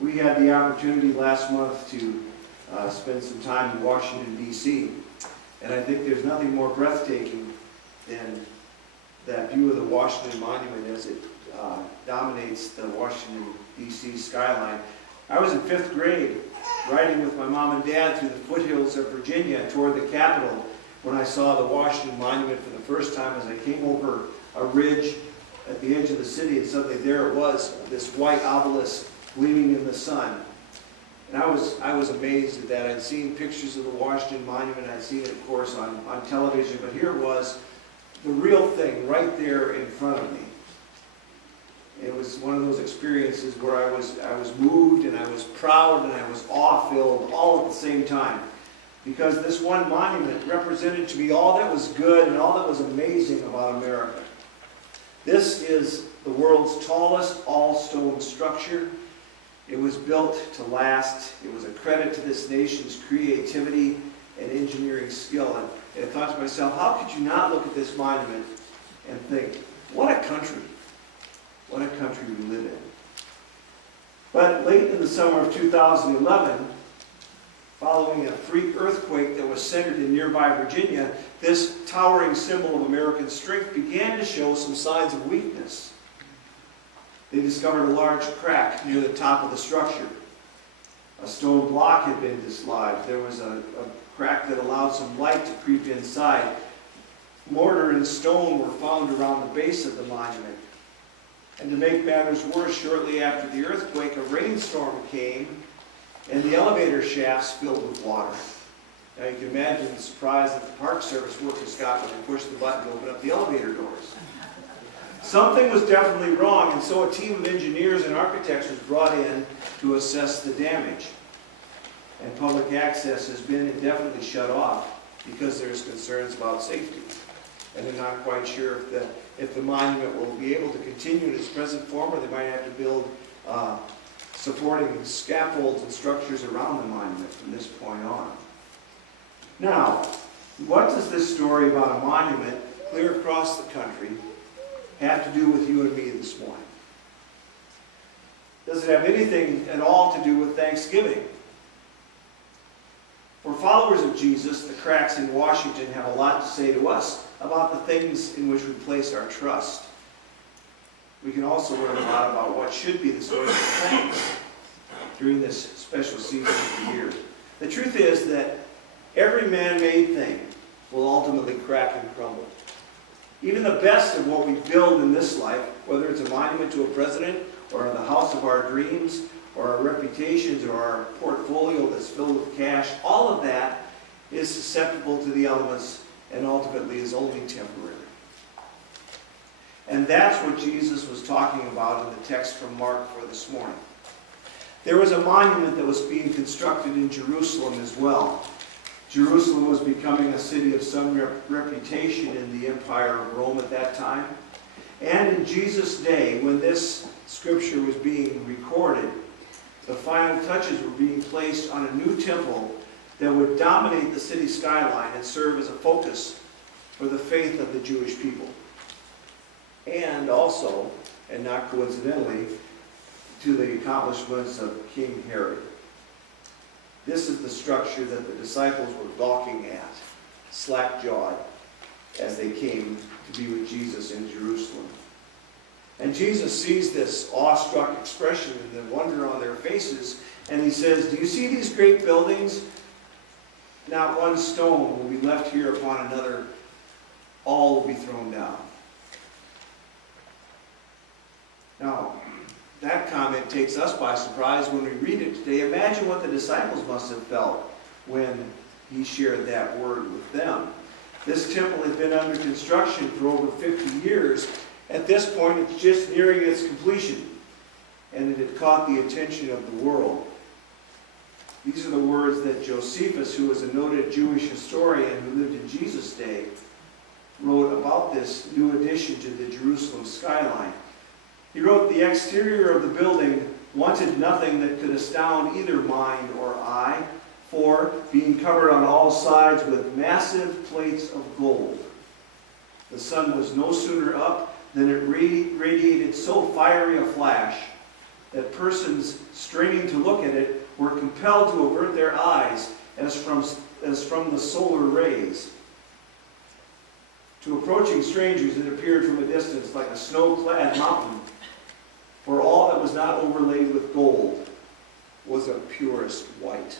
We had the opportunity last month to spend some time in Washington, D.C., and I think there's nothing more breathtaking than that view of the Washington Monument as it dominates the Washington, D.C. skyline. I was in 5th grade, riding with my mom and dad through the foothills of Virginia toward the Capitol when I saw the Washington Monument for the first time as I came over a ridge at the edge of the city, and suddenly there it was, this white obelisk gleaming in the sun. And I was amazed at that. I'd seen pictures of the Washington Monument, I'd seen it, of course, on television, but here it was, the real thing, right there in front of me. It was one of those experiences where I was moved and I was proud and I was awe-filled all at the same time. Because this one monument represented to me all that was good and all that was amazing about America. This is the world's tallest all-stone structure. It was built to last. It was a credit to this nation's creativity and engineering skill. And I thought to myself, how could you not look at this monument and think, what a country. What a country we live in. But late in the summer of 2011, following a freak earthquake that was centered in nearby Virginia, this towering symbol of American strength began to show some signs of weakness. They discovered a large crack near the top of the structure. A stone block had been dislodged. There was a crack that allowed some light to creep inside. Mortar and stone were found around the base of the monument. And to make matters worse, shortly after the earthquake, a rainstorm came and the elevator shafts filled with water. Now you can imagine the surprise that the Park Service workers got when they pushed the button to open up the elevator doors. Something was definitely wrong, and so a team of engineers and architects was brought in to assess the damage. And public access has been indefinitely shut off because there's concerns about safety. And they're not quite sure if the monument will be able to continue in its present form, or they might have to build supporting scaffolds and structures around the monument from this point on. Now, what does this story about a monument clear across the country have to do with you and me this morning? Does it have anything at all to do with Thanksgiving? For followers of Jesus, the cracks in Washington have a lot to say to us about the things in which we place our trust. We can also learn a lot about what should be the source of thanks during this special season of the year. The truth is that every man-made thing will ultimately crack and crumble. Even the best of what we build in this life, whether it's a monument to a president, or the house of our dreams, or our reputations, or our portfolio that's filled with cash, all of that is susceptible to the elements and ultimately is only temporary. And that's what Jesus was talking about in the text from Mark for this morning. There was a monument that was being constructed in Jerusalem as well. Jerusalem was becoming a city of some reputation in the Empire of Rome at that time. And in Jesus' day, when this scripture was being recorded, the final touches were being placed on a new temple that would dominate the city skyline and serve as a focus for the faith of the Jewish people. And also, and not coincidentally, to the accomplishments of King Herod. This is the structure that the disciples were gawking at, slack-jawed, as they came to be with Jesus in Jerusalem. And Jesus sees this awestruck expression and the wonder on their faces, and he says, "Do you see these great buildings? Not one stone will be left here upon another. All will be thrown down." Now, that comment takes us by surprise when we read it today. Imagine what the disciples must have felt when he shared that word with them. This temple had been under construction for over 50 years. At this point, it's just nearing its completion, and it had caught the attention of the world. These are the words that Josephus, who was a noted Jewish historian who lived in Jesus' day, wrote about this new addition to the Jerusalem skyline. He wrote, "The exterior of the building wanted nothing that could astound either mind or eye, for, being covered on all sides with massive plates of gold, the sun was no sooner up than it radiated so fiery a flash that persons straining to look at it were compelled to avert their eyes as from the solar rays. To approaching strangers, it appeared from a distance like a snow-clad mountain, for all that was not overlaid with gold was of purest white.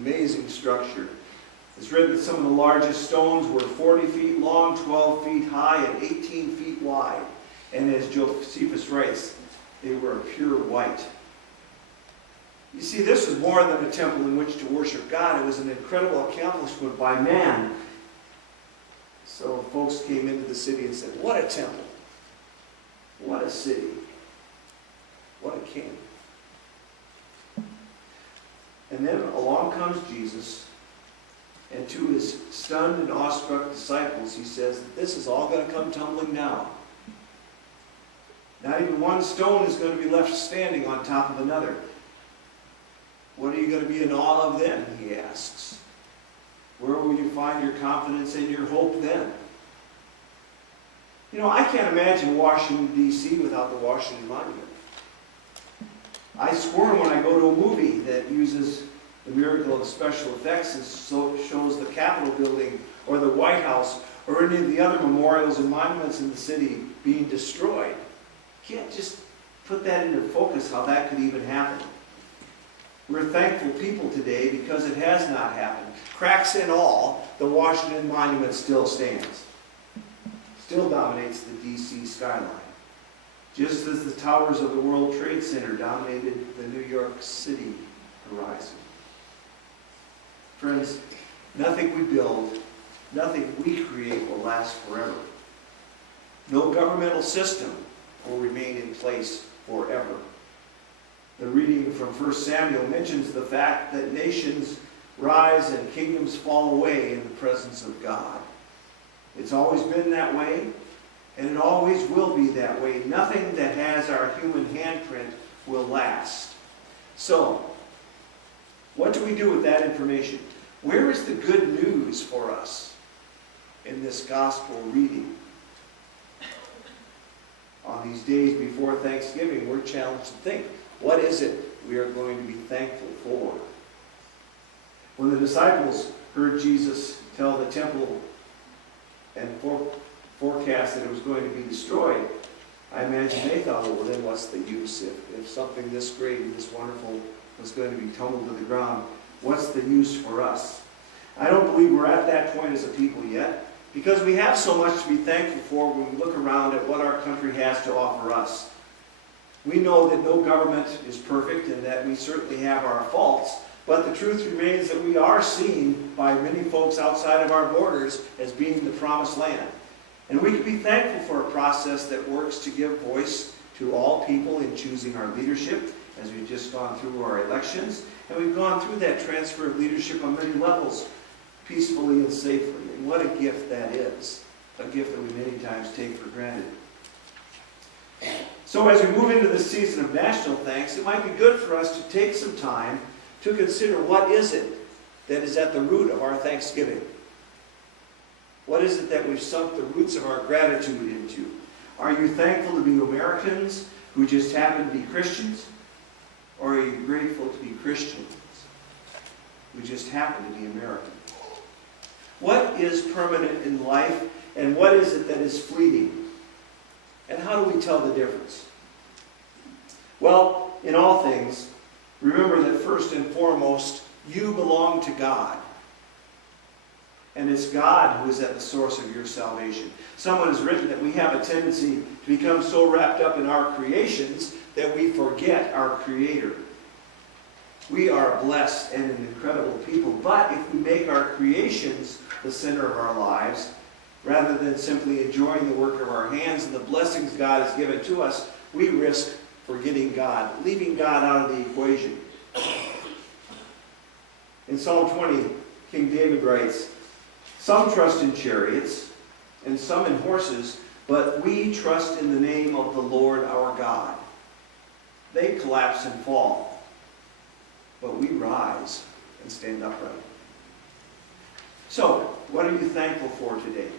Amazing structure. It's written that some of the largest stones were 40 feet long, 12 feet high, and 18 feet wide. And as Josephus writes, they were of pure white. You see, this was more than a temple in which to worship God. It was an incredible accomplishment by man. So folks came into the city and said, what a temple. What a city. What a king. And then along comes Jesus, and to his stunned and awestruck disciples, he says that this is all going to come tumbling down. Not even one stone is going to be left standing on top of another. What are you going to be in awe of then, he asks. Where will you find your confidence and your hope then? You know, I can't imagine Washington, D.C. without the Washington Monument. I squirm when I go to a movie that uses the miracle of special effects and shows the Capitol building or the White House or any of the other memorials and monuments in the city being destroyed. You can't just put that into focus how that could even happen. We're thankful people today because it has not happened. Cracks and all, the Washington Monument still stands. Still dominates the D.C. skyline. Just as the towers of the World Trade Center dominated the New York City horizon. Friends, nothing we build, nothing we create will last forever. No governmental system will remain in place forever. The reading from 1 Samuel mentions the fact that nations rise and kingdoms fall away in the presence of God. It's always been that way, and it always will be that way. Nothing that has our human handprint will last. So, what do we do with that information? Where is the good news for us in this gospel reading? On these days before Thanksgiving, we're challenged to think, what is it we are going to be thankful for? When the disciples heard Jesus tell the temple and forecast that it was going to be destroyed, I imagine they thought, well, then what's the use? If something this great and this wonderful was going to be tumbled to the ground, what's the use for us? I don't believe we're at that point as a people yet, because we have so much to be thankful for when we look around at what our country has to offer us. We know that no government is perfect and that we certainly have our faults, but the truth remains that we are seen by many folks outside of our borders as being the promised land. And we can be thankful for a process that works to give voice to all people in choosing our leadership, as we've just gone through our elections. And we've gone through that transfer of leadership on many levels, peacefully and safely. And what a gift that is. A gift that we many times take for granted. So as we move into the season of national thanks, it might be good for us to take some time to consider what is it that is at the root of our thanksgiving. What is it that we've sunk the roots of our gratitude into? Are you thankful to be Americans who just happen to be Christians? Or are you grateful to be Christians who just happen to be Americans? What is permanent in life and what is it that is fleeting? And how do we tell the difference? Well, in all things, remember that first and foremost, you belong to God. And it's God who is at the source of your salvation. Someone has written that we have a tendency to become so wrapped up in our creations that we forget our Creator. We are a blessed and an incredible people, but if we make our creations the center of our lives, rather than simply enjoying the work of our hands and the blessings God has given to us, we risk forgetting God, leaving God out of the equation. In Psalm 20, King David writes, "Some trust in chariots and some in horses, but we trust in the name of the Lord our God. They collapse and fall, but we rise and stand upright." So, what are you thankful for today?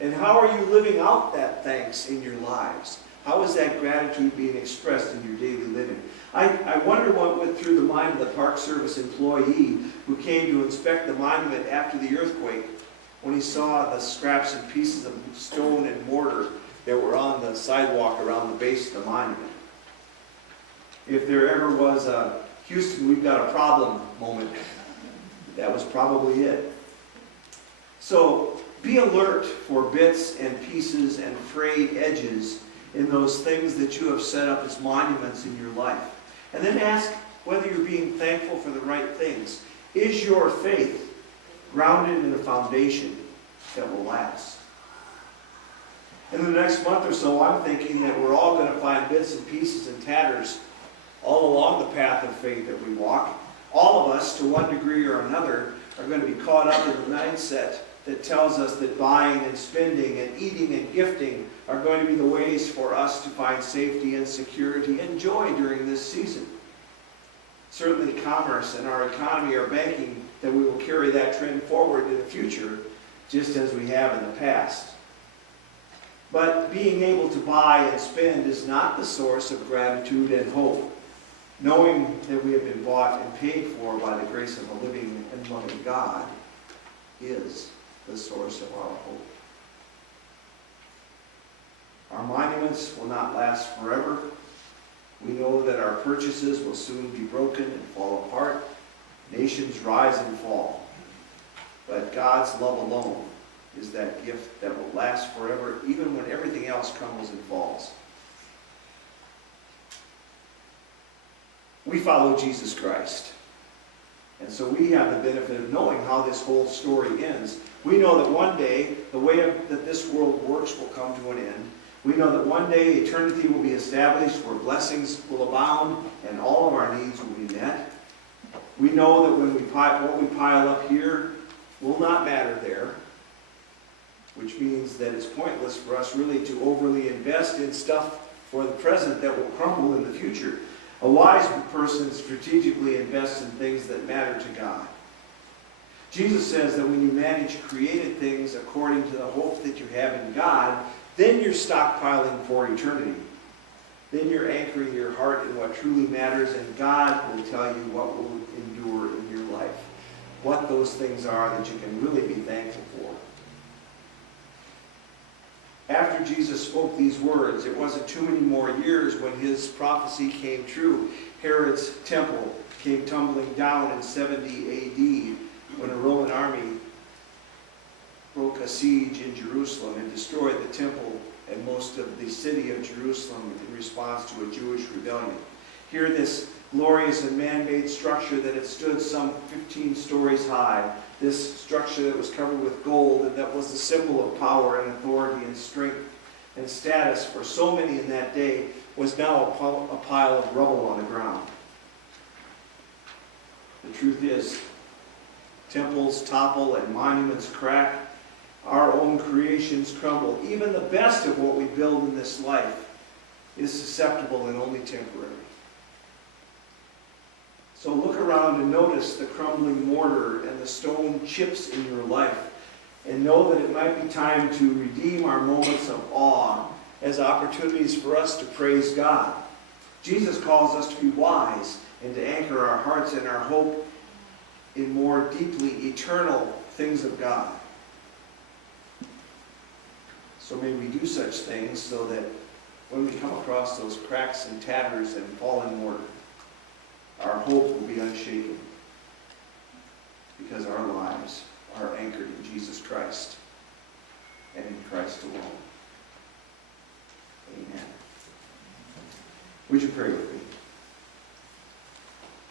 And how are you living out that thanks in your lives? How is that gratitude being expressed in your daily living? I wonder what went through the mind of the Park Service employee who came to inspect the monument after the earthquake when he saw the scraps and pieces of stone and mortar that were on the sidewalk around the base of the monument. If there ever was a Houston, we've got a problem moment, that was probably it. So be alert for bits and pieces and frayed edges in those things that you have set up as monuments in your life. And then ask whether you're being thankful for the right things. Is your faith grounded in a foundation that will last? In the next month or so, I'm thinking that we're all going to find bits and pieces and tatters all along the path of faith that we walk. All of us, to one degree or another, are going to be caught up in the mindset that tells us that buying and spending and eating and gifting are going to be the ways for us to find safety and security and joy during this season. Certainly commerce and our economy are banking that we will carry that trend forward in the future, just as we have in the past. But being able to buy and spend is not the source of gratitude and hope. Knowing that we have been bought and paid for by the grace of a living and loving God is the source of our hope. Our monuments will not last forever. We know that our purchases will soon be broken and fall apart. Nations rise and fall. But God's love alone is that gift that will last forever, even when everything else crumbles and falls. We follow Jesus Christ. And so we have the benefit of knowing how this whole story ends. We know that one day, the way that this world works will come to an end. We know that one day eternity will be established where blessings will abound and all of our needs will be met. We know that when what we pile up here will not matter there, which means that it's pointless for us really to overly invest in stuff for the present that will crumble in the future. A wise person strategically invests in things that matter to God. Jesus says that when you manage created things according to the hope that you have in God, then you're stockpiling for eternity. Then you're anchoring your heart in what truly matters, and God will tell you what will endure in your life, what those things are that you can really be thankful for. After Jesus spoke these words, it wasn't too many more years when his prophecy came true. Herod's temple came tumbling down in 70 A.D. when a Roman army broke a siege in Jerusalem and destroyed the temple and most of the city of Jerusalem in response to a Jewish rebellion. Here, this glorious and man-made structure that had stood some 15 stories high, this structure that was covered with gold and that was the symbol of power and authority and strength and status for so many in that day, was now a pile of rubble on the ground. The truth is, temples topple and monuments crack. Our own creations crumble. Even the best of what we build in this life is susceptible and only temporary. So look around and notice the crumbling mortar and the stone chips in your life, and know that it might be time to redeem our moments of awe as opportunities for us to praise God. Jesus calls us to be wise and to anchor our hearts and our hope in more deeply eternal things of God. So may we do such things so that when we come across those cracks and tatters and fallen mortar, our hope will be unshaken because our lives are anchored in Jesus Christ and in Christ alone. Amen. Would you pray with me?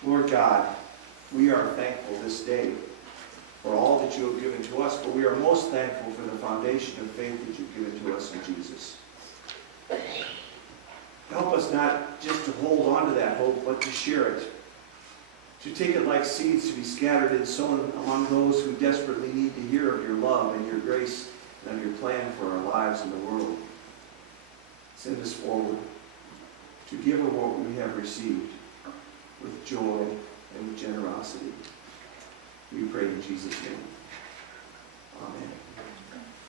Lord God, we are thankful this day for all that you have given to us, but we are most thankful for the foundation of faith that you've given to us in Jesus. Help us not just to hold on to that hope, but to share it. To take it like seeds to be scattered and sown among those who desperately need to hear of your love and your grace and of your plan for our lives in the world. Send us forward to give of what we have received with joy and with generosity. We pray in Jesus' name. Amen.